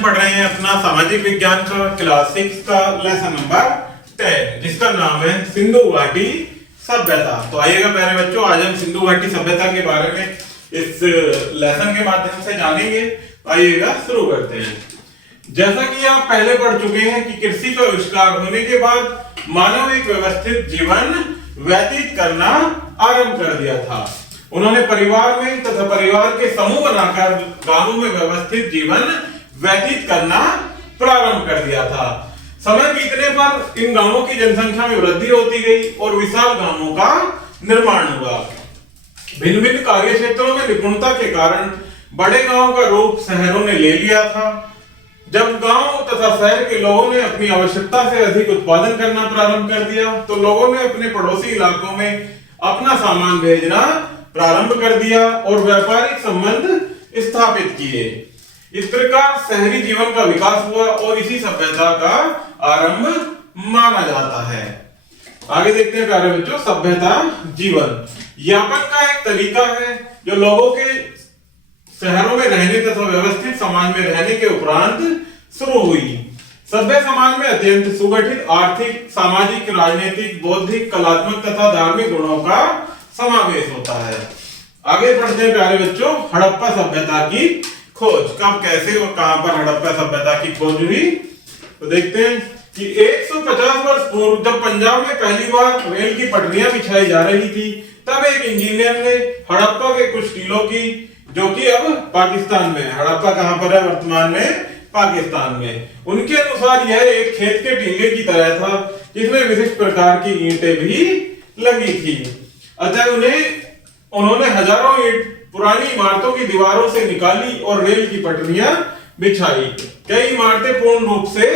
हम पढ़ रहे हैं अपना सामाजिक विज्ञान का क्लास 6 का लेसन नंबर 10 जिसका नाम है सिंधु घाटी सभ्यता। तो आइएगा प्यारे बच्चों, आज हम सिंधु घाटी सभ्यता के बारे में इस लेसन के माध्यम से जानेंगे। आइएगा शुरू करते हैं। जैसा कि आप पहले पढ़ चुके हैं कि कृषि का आविष्कार होने के बाद मानव एक व्यवस्थित जीवन व्यतीत करना आरंभ कर दिया था। उन्होंने परिवार में तथा परिवार के समूह बनाकर गांवों में व्यवस्थित जीवन व्यतीत करना प्रारंभ कर दिया था। समय बीतने पर इन गांवों की जनसंख्या में वृद्धि होती गई और विशाल गांवों का निर्माण हुआ। भिन्न भिन्न कार्य क्षेत्रों में निपुणता के कारण बड़े गांवों का रूप शहरों ने ले लिया था। जब गांव तथा शहर के लोगों ने अपनी आवश्यकता से अधिक उत्पादन करना प्रारंभ कर दिया तो लोगों ने अपने पड़ोसी इलाकों में अपना सामान भेजना प्रारंभ कर दिया और व्यापारिक संबंध स्थापित किए। इस प्रकार शहरी जीवन का विकास हुआ और इसी सभ्यता का आरंभ माना जाता है। आगे देखते हैं प्यारे बच्चों, सभ्यता जीवन यापन का एक तरीका है जो लोगों के शहरों में रहने तथा व्यवस्थित समाज में रहने के उपरांत शुरू हुई। सभ्य समाज में अत्यंत सुगठित आर्थिक, सामाजिक, राजनीतिक, बौद्धिक, कलात्मक तथा धार्मिक गुणों का समावेश होता है। आगे बढ़ते हैं प्यारे बच्चों, हड़प्पा सभ्यता की खोज। कब, कैसे और कहां पर हड़प्पा सभ्यता की खोज हुई तो देखते हैं कि 150 वर्ष पूर्व जब पंजाब में पहली बार रेल की पटरियां बिछाई जा रही थी तब एक इंजीनियर ने हड़प्पा के कुछ टीलों की, जो कि अब पाकिस्तान में, हड़प्पा कहां पर है वर्तमान में, पाकिस्तान में, उनके अनुसार यह एक खेत के टीले की तरह था जिसमें विशिष्ट प्रकार की ईंटें भी लगी थी। अतः उन्होंने हजारों ईंट पुरानी इमारतों की दीवारों से निकाली और रेल की पटरियां बिछाई। कई इमारतें पूर्ण रूप से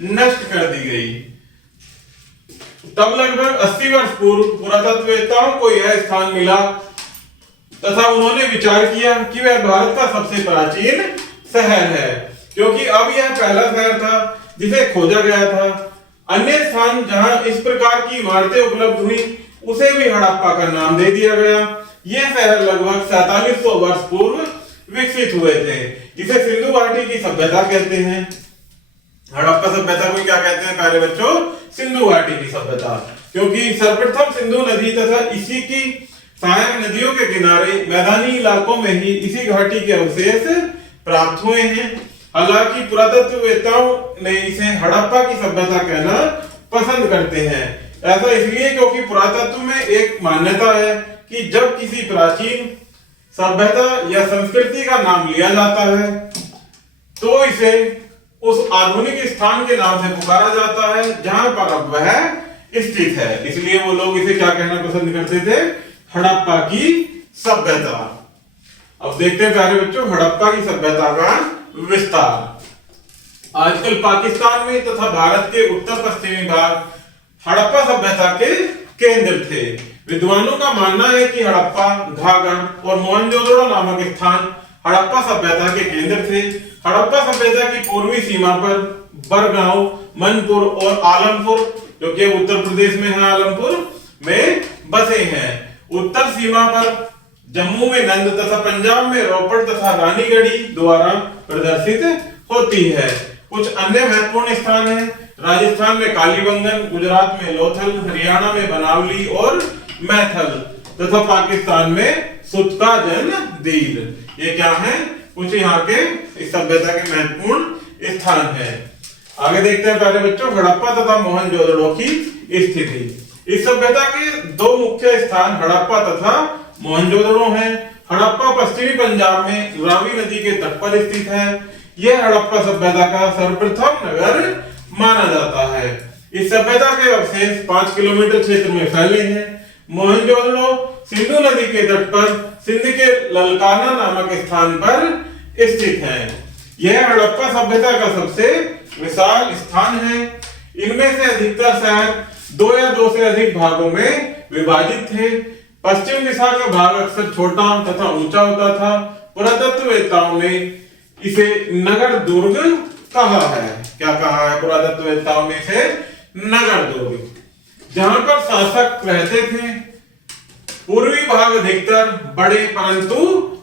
नष्ट कर दी गई। तब लगभग 80 वर्ष पूर्व पुरातत्ववेत्ताओं को यह स्थान मिला तथा उन्होंने विचार किया कि वह भारत का सबसे प्राचीन शहर है, क्योंकि अब यह पहला शहर था जिसे खोजा गया था। अन्य स्थान जहां इस प्रकार की इमारतें उपलब्ध हुई उसे भी हड़प्पा का नाम दे दिया गया। यह शहर लगभग 4700 वर्ष पूर्व विकसित हुए थे। इसे सिंधु घाटी की सभ्यता कहते हैं। हड़प्पा सभ्यता को क्या कहते हैं प्यारे बच्चों? सिंधु घाटी की सभ्यता, क्योंकि सर्वप्रथम सिंधु नदी तथा इसी की सहायक नदियों के किनारे मैदानी इलाकों में ही इसी घाटी के अवशेष प्राप्त हुए हैं। हालांकि पुरातत्ववेत्ताओं ने इसे हड़प्पा की सभ्यता कहना पसंद करते हैं। ऐसा इसलिए क्योंकि पुरातत्व में एक मान्यता है कि जब किसी प्राचीन सभ्यता या संस्कृति का नाम लिया जाता है तो इसे उस आधुनिक स्थान के नाम से पुकारा जाता है जहां पर अब वह स्थित है। इसलिए वो लोग इसे क्या कहना पसंद करते थे? हड़प्पा की सभ्यता। अब देखते हैं प्यारे बच्चों हड़प्पा की सभ्यता का विस्तार। आजकल पाकिस्तान में तथा भारत के उत्तर पश्चिमी भाग हड़प्पा सभ्यता के केंद्र थे। विद्वानों का मानना है कि हड़प्पा, घाघर और मोहनजोदड़ो नामक स्थान हड़प्पा सभ्यता के केंद्र थे। हड़प्पा सभ्यता की पूर्वी सीमा पर बरगांव, मनपुर और आलमपुर, जो कि उत्तर प्रदेश में है, आलमपुर में बसे हैं। उत्तर सीमा पर जम्मू में नंद तथा पंजाब में रोपड़ तथा रानीगढ़ी द्वारा प्रदर्शित होती है। कुछ अन्य महत्वपूर्ण स्थान हैं। राजस्थान में कालीबंगन, गुजरात में लोथल, हरियाणा में बनावली और मैथल तथा पाकिस्तान में सुतकाजन दील। ये क्या है? कुछ यहाँ के इस सभ्यता के महत्वपूर्ण स्थान हैं। आगे देखते हैं प्यारे बच्चों हड़प्पा तथा मोहनजोदड़ो की स्थिति। इस सभ्यता के दो मुख्य स्थान हड़प्पा तथा मोहनजोदड़ो हैं। हड़प्पा पश्चिमी पंजाब में रावी नदी के तट पर स्थित है। यह हड़प्पा सभ्यता का सर्वप्रथम नगर माना जाता है। इस सभ्यता के अवशेष 5 किलोमीटर क्षेत्र में फैले हैं। मोहनजोदड़ो सिंधु नदी के तट पर सिंध के ललकाना नामक स्थान पर स्थित है। यह हड़प्पा सभ्यता का सबसे विशाल स्थान है। इनमें से अधिकतर शहर 2 या 2 से अधिक भागों में विभाजित थे। पश्चिम दिशा का भाग अक्सर छोटा तथा ऊंचा होता था। पुरातत्ववेत्ताओं ने इसे नगर दुर्ग कहा है। क्या कहा है पुरातत्ववेत्ताओं ने इसे? नगर दुर्ग, जहां पर शासक रहते थे। पूर्वी भाग अधिकतर बड़े परंतु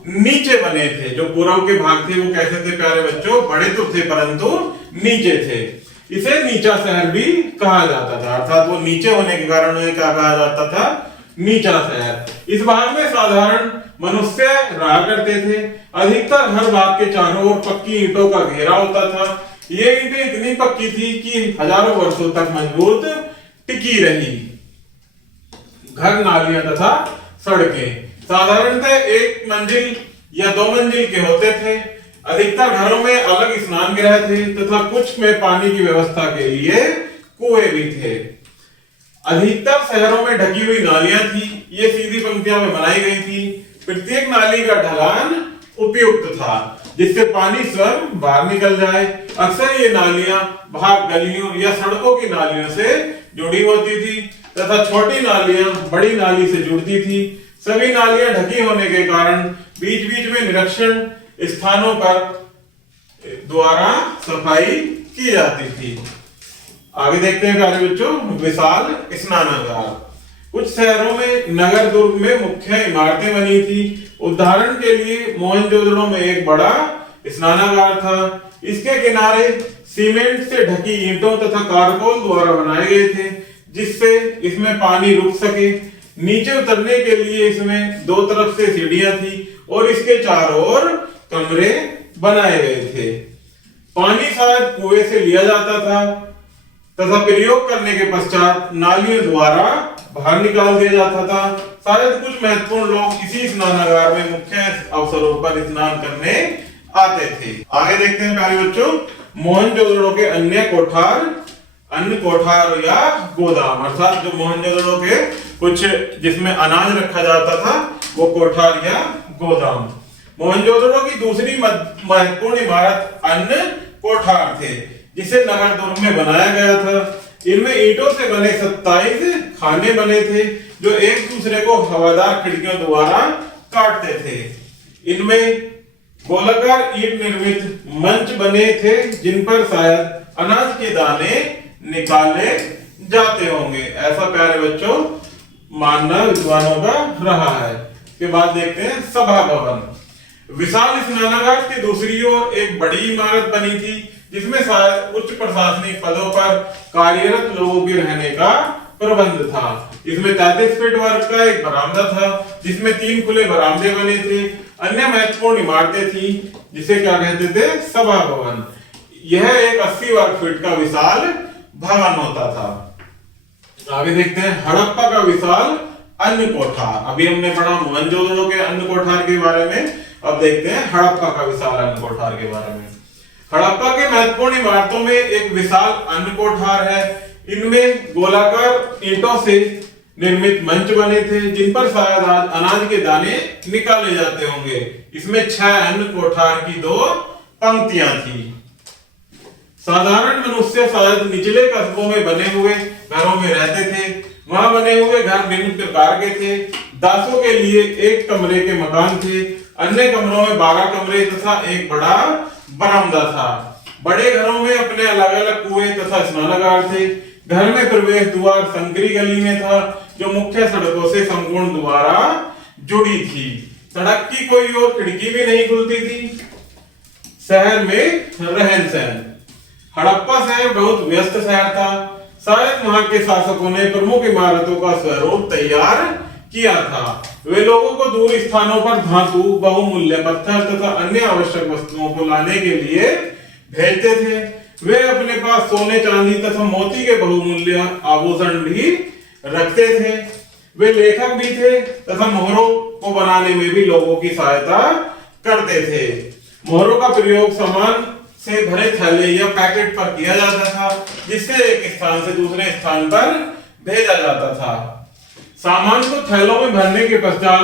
नीचे बने थे। जो पूर्व के भाग थे वो कैसे थे प्यारे बच्चों, बड़े तो थे परंतु नीचे थे। इसे नीचा शहर भी कहा जाता था, अर्थात वो नीचे होने के कारण उन्हें क्या कहा जाता था, नीचा शहर। इस भाग में साधारण मनुष्य रहा करते थे। अधिकतर हर भाग के चारों ओर पक्की ईंटों का घेरा होता था। ये ईंटें इतनी पक्की थी कि हजारों वर्षों तक मजबूत टिकी रही। घर, नालियां तथा सड़कें साधारणतः एक मंजिल या 2 मंजिल के होते थे। अधिकतर घरों में अलग स्नान गृह थे तथा कुछ में पानी की व्यवस्था के लिए कुएं भी थे। अधिकतर शहरों में ढकी हुई नालियां थी। ये सीधी पंक्तियों में बनाई गई थी। प्रत्येक नाली का ढलान उपयुक्त था जिससे पानी स्वयं बाहर निकल जाए। अक्सर ये नालियां बाहर गलियों या सड़कों की नालियों से जुड़ी होती थी तथा छोटी नालियां बड़ी नाली से जुड़ती थी। सभी नालियां ढकी होने के कारण बीच बीच में निरीक्षण स्थानों पर द्वारा सफाई की जाती थी। आगे देखते हैं प्यारे बच्चों, विशाल स्नानागार। कुछ शहरों में नगर दुर्ग में मुख्य इमारतें बनी थी। उदाहरण के लिए मोहनजोदड़ो में एक बड़ा स्नानागार था। इसके किनारे सीमेंट से ढकी ईंटों तथा कारकोल द्वारा बनाए गए थे जिससे इसमें पानी रुक सके। नीचे उतरने के लिए इसमें 2 तरफ से सीढ़ियां थी और इसके चारों ओर कमरे बनाए गए थे। पानी शायद कुएं से लिया जाता था तथा प्रयोग करने के पश्चात नालियों द्वारा बाहर निकाल दिया जाता था। शायद कुछ महत्वपूर्ण लोग इसी स्नानागार में मुख्य अवसरों पर स्नान करने आते थे। आगे देखते हैं प्यारे बच्चों, मोहनजोदड़ो के अन्य कोठार या गोदाम, अर्थात जो मोहनजोदड़ो के कुछ जिसमें अनाज रखा जाता था वो कोठार या गोदाम। मोहनजोदड़ो की दूसरी महत्वपूर्ण इमारत अन्य कोठार थे जिसे नगर दुर्ग में बनाया गया था। इनमें ईंटों से बने 27 खाने बने थे जो एक दूसरे को हवादार खिड़कियों द्वारा काटते थे। इनमें गोलाकार ईंट निर्मित मंच बने थे जिन पर शायद अनाज के दाने निकाले जाते होंगे, ऐसा प्यारे बच्चों मानना विद्वानों का रहा है। के बाद देखते हैं सभा भवन। विशाल स्नानागार के दूसरी ओर एक बड़ी इमारत बनी थी जिसमें शायद उच्च प्रशासनिक पदों पर कार्यरत लोगों के रहने का प्रबंध था। इसमें 33 फीट वर्ग का एक बरामदा था जिसमें 3 खुले बरामदे बने थे। अन्य महत्वपूर्ण इमारतें थी जिसे क्या कहते थे, सभा भवन। यह एक 80 वर्ग फीट का विशाल भवन होता था। आगे देखते हैं हड़प्पा का विशाल अन्न कोठार। अभी हमने पढ़ा मोहनजोदड़ो के अन्न कोठार के बारे में, अब देखते हैं हड़प्पा का विशाल अन्न कोठार के बारे में। हड़प्पा के महत्वपूर्ण इमारतों में एक विशाल अन्न कोठार है। इनमें गोलाकार ईंटों से निर्मित मंच बने थे जिन पर शायद अनाज के दाने निकाले जाते होंगे। इसमें 6 अन्न कोठार की 2 पंक्तियां थी। साधारण मनुष्य शायद निचले कस्बों में बने हुए घरों में रहते थे। वहां बने हुए घर विभिन्न प्रकार के थे। दासों के लिए 1 कमरे के मकान थे। अन्य कमरों में 12 कमरे तथा एक बड़ा बरामदा था। बड़े घरों में अपने अलग अलग कुएं तथा स्नानागार थे। घर में प्रवेश द्वार संकरी गली में था जो मुख्य सड़कों से संपूर्ण द्वारा जुड़ी थी। सड़क की कोई और खिड़की भी नहीं खुलती थी। शहर में रहन सहन। हड़प्पा शहर बहुत व्यस्त शहर था। शायद वहां के शासकों ने प्रमुख इमारतों का स्वरूप तैयार किया था। वे लोगों को दूर स्थानों पर धातु, बहुमूल्य पत्थर तथा अन्य आवश्यक वस्तुओं को लाने के लिए भेजते थे। वे अपने पास सोने, चांदी तथा मोती के बहुमूल्य आभूषण भी रखते थे। वे लेखक भी थे तथा मोहरों को बनाने में भी लोगों की सहायता करते थे। मोहरों का प्रयोग सामान से भरे थैले या पैकेट पर किया जाता था जिससे एक स्थान से दूसरे स्थान पर भेजा जाता था। सामान को थैलों में भरने के पश्चात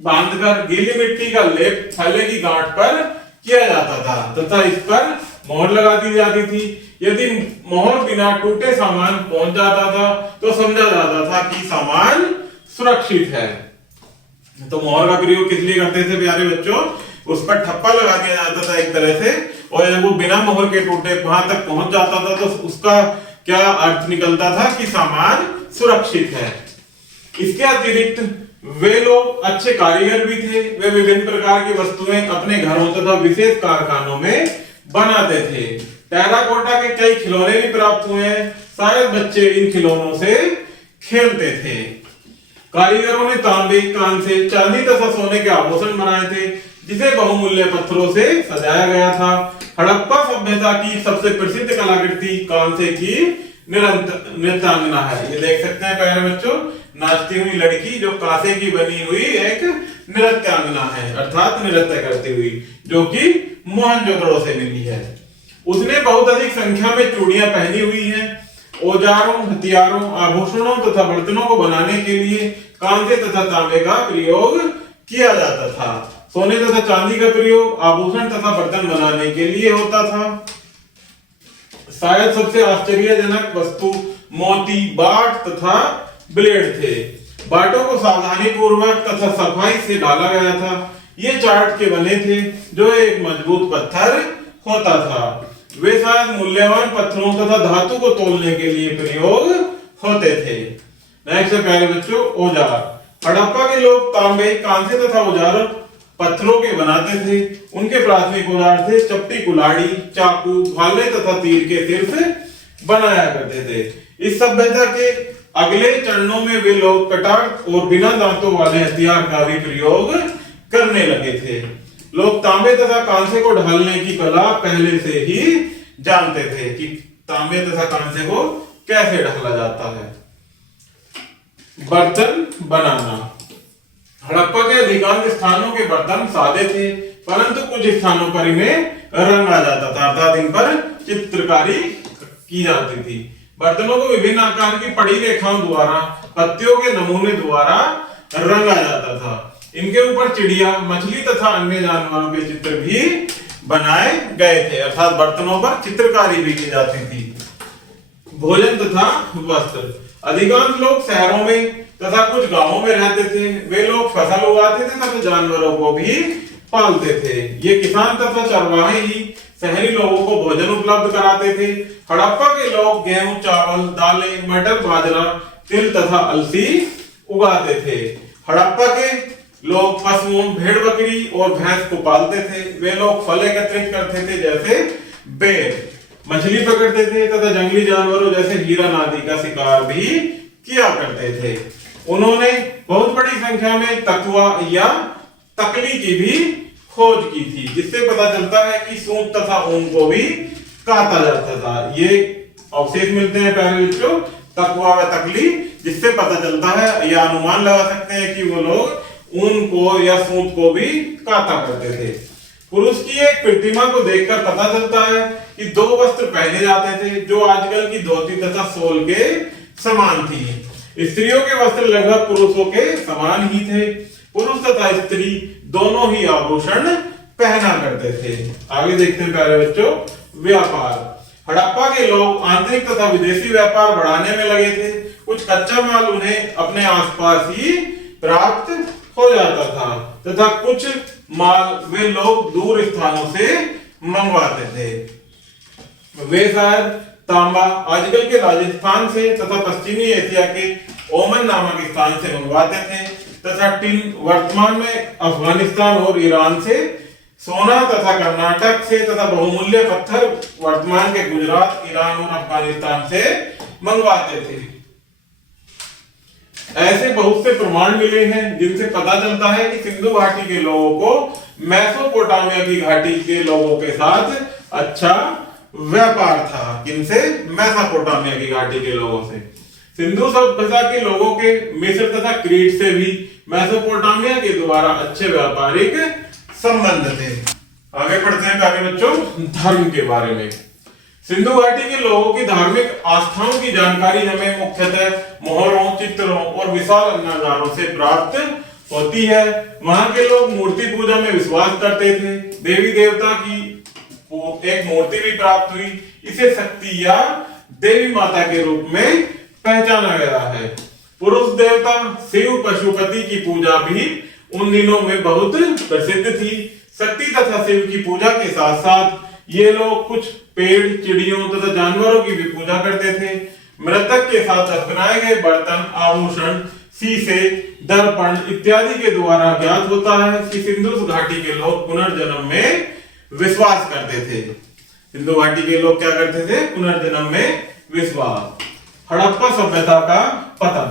बांधकर गीली मिट्टी का लेप थैले की गांठ पर किया जाता था तथा इस पर मोहर लगा दी जाती थी। यदि मोहर बिना टूटे सामान पहुंच जाता था तो समझा जाता था कि सामान सुरक्षित है। तो मोहर का प्रयोग किस लिए करते थे प्यारे बच्चों, उस पर ठप्पा लगा दिया जाता था एक तरह से, और जब वो बिना मोहर के टूटे वहां तक पहुंच जाता था तो उसका क्या अर्थ निकलता था कि सामान सुरक्षित है। इसके अतिरिक्त वे लोग अच्छे कारीगर भी थे। वे विभिन्न प्रकार की वस्तुएं अपने घरों तथा विशेष कारखानों में बनाते थे। टेराकोटा के कई खिलौने भी प्राप्त हुए हैं। शायद बच्चे इन खिलौनों से खेलते थे। कारीगरों ने तांबे, कांसे, चांदी तथा सोने के आभूषण बनाए थे, जिसे बहुमूल्य पत्थरों से सजाया गया था। हड़प्पा सभ्यता की सबसे प्रसिद्ध कलाकृति कांसे की नृत्यांगना है। ये देख सकते हैं प्यारे बच्चों, नाचती हुई लड़की जो कांसे की बनी हुई एक नृत्यांगना है, अर्थात नृत्य करती हुई, जो कि मोहनजोदड़ो से मिली है। उसने बहुत अधिक संख्या में चूड़ियां पहनी हुई हैं। औजारों, हथियारों, आभूषणों तथा बर्तनों को बनाने के लिए कांसे तथा तांबे का प्रयोग किया जाता था। सोने तथा चांदी का प्रयोग आभूषण तथा बर्तन बनाने के लिए होता था। शायद सबसे आश्चर्यजनक वस्तु मोती, बाट तथा ब्लेड थे। बाटों को सावधानी पूर्वक तथा सफाई से डाला गया था। ये चार्ट के बने थे, जो एक मजबूत पत्थर होता था। वे शायद मूल्यवान पत्थरों तथा धातु को तोलने के लिए प्रयोग होते थे। नेक्स्ट है प्यारे बच्चों, औजार। हड़प्पा के लोग तांबे, कांसे तथा औजार पत्थरों के बनाते थे। उनके प्राथमिक औजार थे चपटी, कुल्हाड़ी, चाकू, भाले तथा तीर के सिर से बनाया करते थे। इस सभ्यता के अगले चरणों में वे लोग कटार और बिना दांतों वाले हथियार का भी प्रयोग करने लगे थे। लोग तांबे तथा कांसे को ढालने की कला पहले से ही जानते थे कि तांबे तथा कांसे को कैसे ढाला जाता है। बर्तन बनाना। हड़प्पा के अधिकांश स्थानों के बर्तन सादे थे, परंतु कुछ स्थानों पर इन्हें रंगा जाता था, अर्थात इन पर चित्रकारी की जाती थी। बर्तनों को विभिन्न आकार की पड़ी रेखाओं द्वारा, पत्तियों के नमूने द्वारा रंगा जाता था। इनके ऊपर चिड़िया, मछली तथा अन्य जानवरों के चित्र भी बनाए गए थे, अर्थात बर्तनों पर चित्रकारी भी की जाती थी। भोजन तथा वस्त्र। अधिकांश लोग शहरों में तथा कुछ गांवों में रहते थे। वे लोग फसल उगाते थे तथा जानवरों को भी पालते थे। ये किसान तथा चरवाहे ही शहरी लोगों को भोजन उपलब्ध कराते थे। हड़प्पा के लोग गेहूं, चावल, दालें, मटर, बाजरा, तिल तथा अलसी उगाते थे। हड़प्पा के लोग पशुओं, भेड़, बकरी और भैंस को पालते थे। वे लोग फल एकत्रित करते थे, जैसे बेर, मछली पकड़ते थे तथा जंगली जानवरों जैसे हिरन आदि का शिकार भी किया करते थे। उन्होंने बहुत बड़ी संख्या में तकवा या तकली की भी खोज की थी, जिससे पता चलता है कि सूत तथा ऊन को भी काता जाता था। ये अवशेष मिलते हैं प्यारे बच्चों, तकवा व तकली, जिससे पता चलता है या अनुमान लगा सकते हैं कि वो लोग ऊन को या सूत को भी काता करते थे। पुरुष की एक प्रतिमा को देखकर पता चलता है कि दो वस्त्र पहने जाते थे, जो आजकल की धोती तथा शॉल के समान थी। स्त्रियों के वस्त्र लगभग पुरुषों के समान ही थे। पुरुष तथा स्त्री दोनों ही आभूषण पहना करते थे। आगे देखते हैं प्यारे बच्चों, व्यापार। हड़प्पा के लोग आंतरिक तथा विदेशी व्यापार बढ़ाने में लगे थे। कुछ कच्चा माल उन्हें अपने आसपास ही प्राप्त हो जाता था तथा कुछ माल वे लोग दूर स्थानों से मंगवाते थे। वे शायद तांबा आजकल के राजस्थान से तथा पश्चिमी एशिया के ओमान नामक स्थान से मंगवाते थे तथा टिन वर्तमान में अफगानिस्तान और ईरान से, सोना तथा कर्नाटक से तथा बहुमूल्य पत्थर वर्तमान के गुजरात, ईरान और अफगानिस्तान से मंगवाते थे। ऐसे बहुत से प्रमाण मिले हैं जिनसे पता चलता है कि सिंधु घाटी के लोगों को मेसोपोटामिया की घाटी के लोगों के साथ अच्छा व्यापार था। किनसे? मेसोपोटामिया की घाटी के लोगों से। सिंधु सभ्यता के लोगों के मिस्र तथा क्रीट से भी मेसोपोटामिया के द्वारा अच्छे व्यापारिक संबंध थे। आगे पढ़ते हैं प्यारे बच्चों धर्म के बारे में। सिंधु घाटी के लोगों की धार्मिक आस्थाओं की जानकारी हमें मुख्यतः मोहरों, चित्रों और विशाल अन्नागारों से प्राप्त होती है। वहां के लोग मूर्ति पूजा में विश्वास करते थे। देवी देवता की एक मूर्ति भी प्राप्त हुई। इसे शक्ति या देवी माता के रूप में पहचाना गया है। पुरुष देवता शिव पशुपति की पूजा भी उन दिनों में बहुत प्रसिद्ध थी। शक्ति तथा शिव की पूजा के साथ साथ ये लोग कुछ पेड़, चिड़ियों तथा जानवरों की भी पूजा करते थे। मृतक के साथ दफनाए गए बर्तन, आभूषण, सी से दर्पण इत्यादि के द्वारा ज्ञात होता है कि सिंधु घाटी के लोग पुनर्जन्म में विश्वास करते थे। सिंधु घाटी के लोग क्या करते थे? पुनर्जन्म में विश्वास। हड़प्पा सभ्यता का पतन।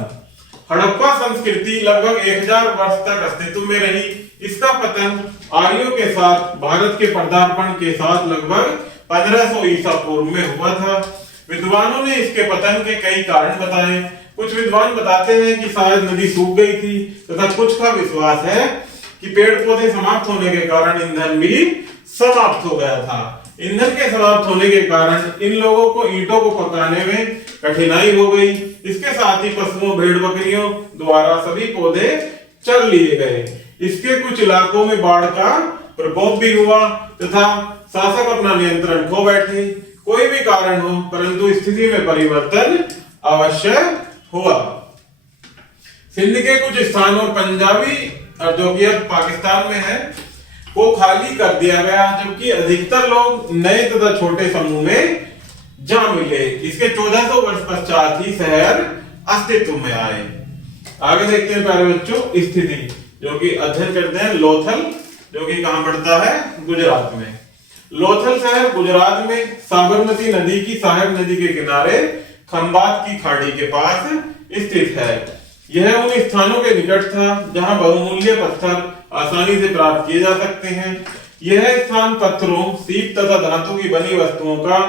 हड़प्पा संस्कृति लगभग 1000 वर्ष तक अस्तित्व में रही। इसका पतन आर्यों के साथ भारत के पदार्पण के साथ लगभग 1500 ईसा पूर्व में हुआ था। विद्वानों ने इसके पतन के कई कारण बताए। कुछ विद्वान बताते हैं कि शायद नदी सूख गई थी, तथा कुछ का विश्वास है कि पेड़ पौधे समाप्त होने के कारण ईंधन भी समाप्त हो गया था। ईंधन के समाप्त होने के कारण इन लोगों को ईंटों को पकाने में कठिनाई हो गई। इसके साथ ही पशुओं भेड़ बकरियों द्वारा सभी पौधे चर लिए गए। इसके कुछ इलाकों में बाढ़ का प्रकोप भी हुआ तथा शासक अपना नियंत्रण खो बैठे। कोई भी कारण हो, परंतु स्थिति में परिवर्तन अवश्य हुआ। सिंध के कुछ स्थान और पंजाबी और जो कि अब पाकिस्तान में है को खाली कर दिया गया, जबकि अधिकतर लोग नए तथा छोटे समूह में जा मिले। इसके 1400 वर्ष पश्चात ही शहर अस्तित्व में आए। आगे देखते हैं प्यारे बच्चों स्थिति, जो कि अध्ययन करते हैं लोथल, जो कि कहां पड़ता है? गुजरात में। लोथल शहर गुजरात में साबरमती नदी की सहायक नदी के किनारे खंबात की खाड़ी के पास स्थित है। यह उन स्थानों के निकट था जहां बहुमूल्य पत्थर आसानी से प्राप्त किए जा सकते हैं। यह स्थान पत्थरों, सीप तथा धातु की बनी वस्तुओं का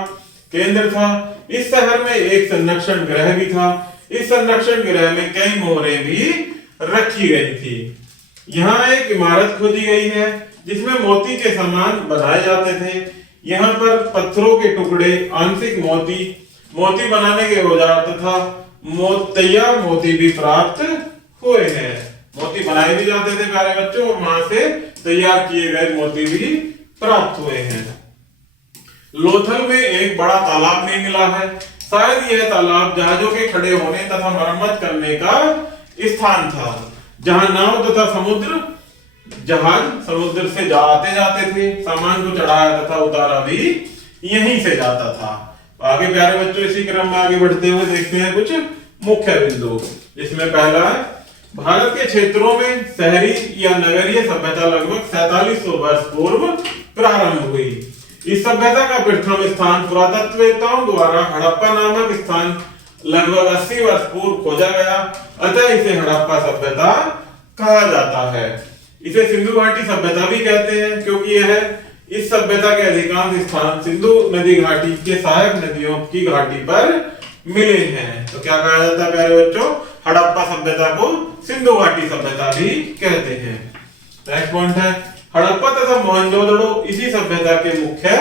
केंद्र था। इस शहर में एक संरक्षण गृह भी था। इस संरक्षण गृह में कई मोहरें भी रखी गई थी। यहाँ एक इमारत खोदी गई है जिसमें मोती के सामान बनाए जाते थे। यहाँ पर पत्थरों के टुकड़े, आंशिक मोती बनाने के औजार तथा तैयार मोती भी प्राप्त हुए हैं। मोती बनाए भी जाते थे प्यारे बच्चों, और वहां से तैयार किए गए मोती भी प्राप्त हुए हैं। लोथल में एक बड़ा तालाब भी मिला है। शायद यह तालाब जहाजों के खड़े होने तथा मरम्मत करने का स्थान था, जहां नाव तथा जहाज समुद्र से आते जाते थे। सामान को चढ़ाया तथा उतारा भी यहीं से जाता था। आगे प्यारे बच्चों इसी क्रम में आगे बढ़ते हुए देखते हैं कुछ मुख्य बिंदु। इसमें पहला है भारत के क्षेत्रों में शहरी या नगरीय सभ्यता लगभग 4700 वर्ष पूर्व प्रारंभ हुई। इस सभ्यता का प्रथम स्थान पुरातत्ववेत्ताओं द्वारा हड़प्पा नामक स्थान लगभग 80 वर्ष पूर्व खोजा गया, अतः इसे हड़प्पा सभ्यता कहा जाता है। इसे सिंधु घाटी सभ्यता भी कहते हैं क्योंकि यह इस सभ्यता के अधिकांश स्थान सिंधु नदी घाटी के सहायक नदियों की घाटी पर मिले हैं। तो क्या कहा जाता है प्यारे बच्चों? हड़प्पा सभ्यता को सिंधु घाटी सभ्यता भी कहते हैं। नेक्स्ट पॉइंट है हड़प्पा तथा मोहनजोदड़ो इसी सभ्यता के मुख्य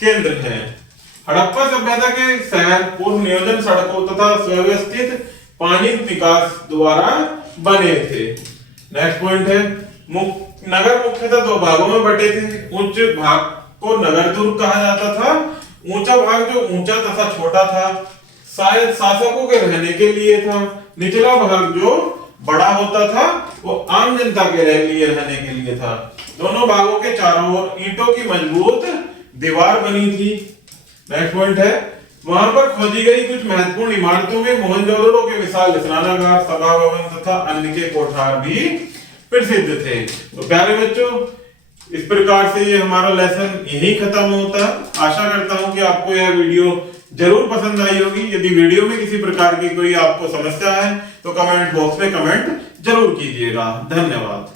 केंद्र हैं। हड़प्पा सभ्यता के शहर पूर्व नियोजन सड़कों तथा सुव्यवस्थित पानी निकास द्वारा बने थे। नेक्स्ट पॉइंट है नगर मुख्यतः दो भागों में बटे थे। उच्च भाग को नगर दुर्ग कहा जाता था। ऊंचा भाग जो ऊंचा तथा छोटा था शायद शासकों के रहने के लिए था। निचला भाग जो बड़ा होता था वो आम जनता के लिए रहने के लिए था। दोनों भागों के चारों ओर ईंटों की मजबूत दीवार बनी थी। नेक्स्ट पॉइंट है वहां पर खोदी गई कुछ महत्वपूर्ण इमारतों में मोहनजोदड़ो के विशाल स्नानागार, सभा भवन तथा अन्य के कोठार भी प्रसिद्ध थे। तो प्यारे बच्चों इस प्रकार से ये हमारा लेसन यही खत्म होता। आशा करता हूं कि आपको यह वीडियो जरूर पसंद आई होगी। यदि वीडियो में किसी प्रकार की कोई आपको समस्या है तो कमेंट बॉक्स में कमेंट जरूर कीजिएगा। धन्यवाद।